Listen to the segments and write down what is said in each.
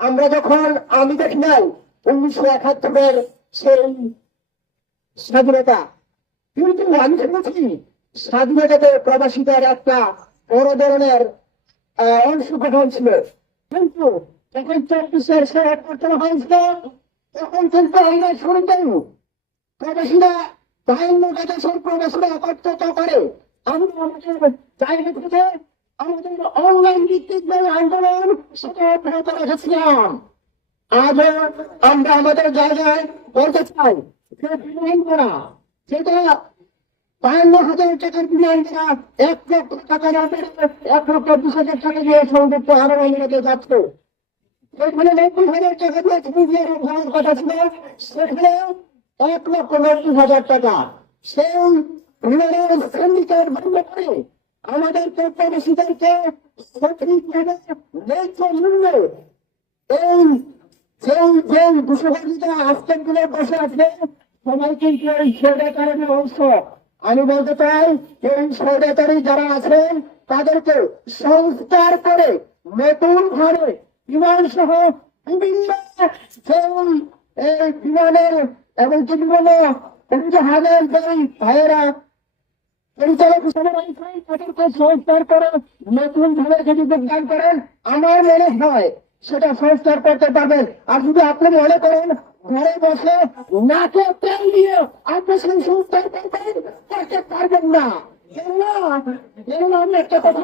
আমরা যখন আমি দেখি নাই উনিশশো একাত্তরের সেই স্বাধীনতা কিন্তু আমি দেখেছি স্বাধীনতাতে প্রবাসীদের একটা বড় ধরনের অংশগ্রহণ ছিল। কিন্তু যখন চব্বিশের সে হয়েছিল, তখন কিন্তু আমরা শুনতেন প্রবাসীরা বাহিন্য দেশের প্রবাসীরা একত্রিত করে আমরা আমাদের থেকে আমাদের অনলাইন ভিত্তিক যে আন্দোলন, সেটা অব্যাহত রেখেছিলাম আজও আমরা আমাদের জায়গায় বলতে চাই করা সেটা বায়ান্ন হাজার টাকার বিনিময়ে তারা এক লক্ষ টাকা না পেরে এক লক্ষ বিশ হাজার টাকা দিয়ে সংযুক্ত আরব আমিরাতে যাচ্ছে। সেখানে নব্বই হাজার টাকা দিয়ে সিবিআর ভাড়ার কথা ছিল সেখানে এক লক্ষ নব্বই হাজার টাকা। সেই বিমানের সিন্ডিকেট বন্ধ করে আমাদেরকে প্রবাসীদেরকে সঠিকভাবে ন্যায্য মূল্যে এই সেই যে বিশ্বভারতীতে আজকের দিনে বসে আছে সবাই কিন্তু এই ষড়যন্ত্রের অংশ। আমি বলতে চাই, এই যারা আছেন তাদেরকে সংস্কার করে নতুন ভাবে বিমান সহ বিভিন্ন বিমানের এবং বিভিন্ন জাহাজের যে ভাইয়েরা পরিচালক হিসেবে রয়েছেন সংস্কার করে, নতুন ভাবে যদি যোগদান করেন, আমার মনে হয়, সেটা সংস্কার করতে পারবেন। আর যদি আপনি মনে করেন, ঘরে বসে নাকে তেল দিয়ে আপনি সংস্কার করবেন করতে পারবেন না। আমি একটা কথা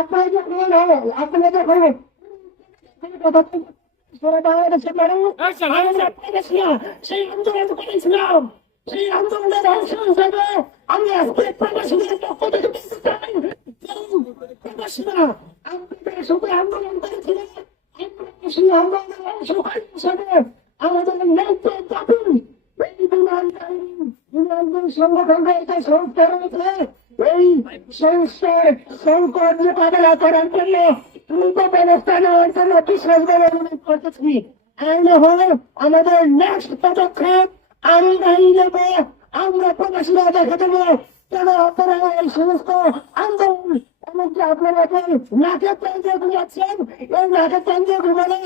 আপনার যখন যখন সেই আন্দোলন করেছিলাম সেই আন্দোলনের অংশ হিসেবে আমি আজকে প্রবাসীদের পক্ষ থেকে প্রবাসীরা আপনাদের সাথে আন্দোলন করেছিলেন সেই আন্দোলনের অংশ এই বিমান সংগঠনকে এটা সংস্কার হয়েছে এই সংস্কার সংকট মোকাবেলা করার জন্য ব্যবস্থা নেওয়ার জন্য আইনে হলে আমাদের নেক্সট পদক্ষেপ দেখে কেন আপনারা এই সমস্ত আন্দোলন? এমনকি আপনারা যে নাকে প্রান্তে ঘুমাচ্ছেন? এই নাকে প্রান্তে ঘুমালে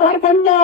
পারবেন না।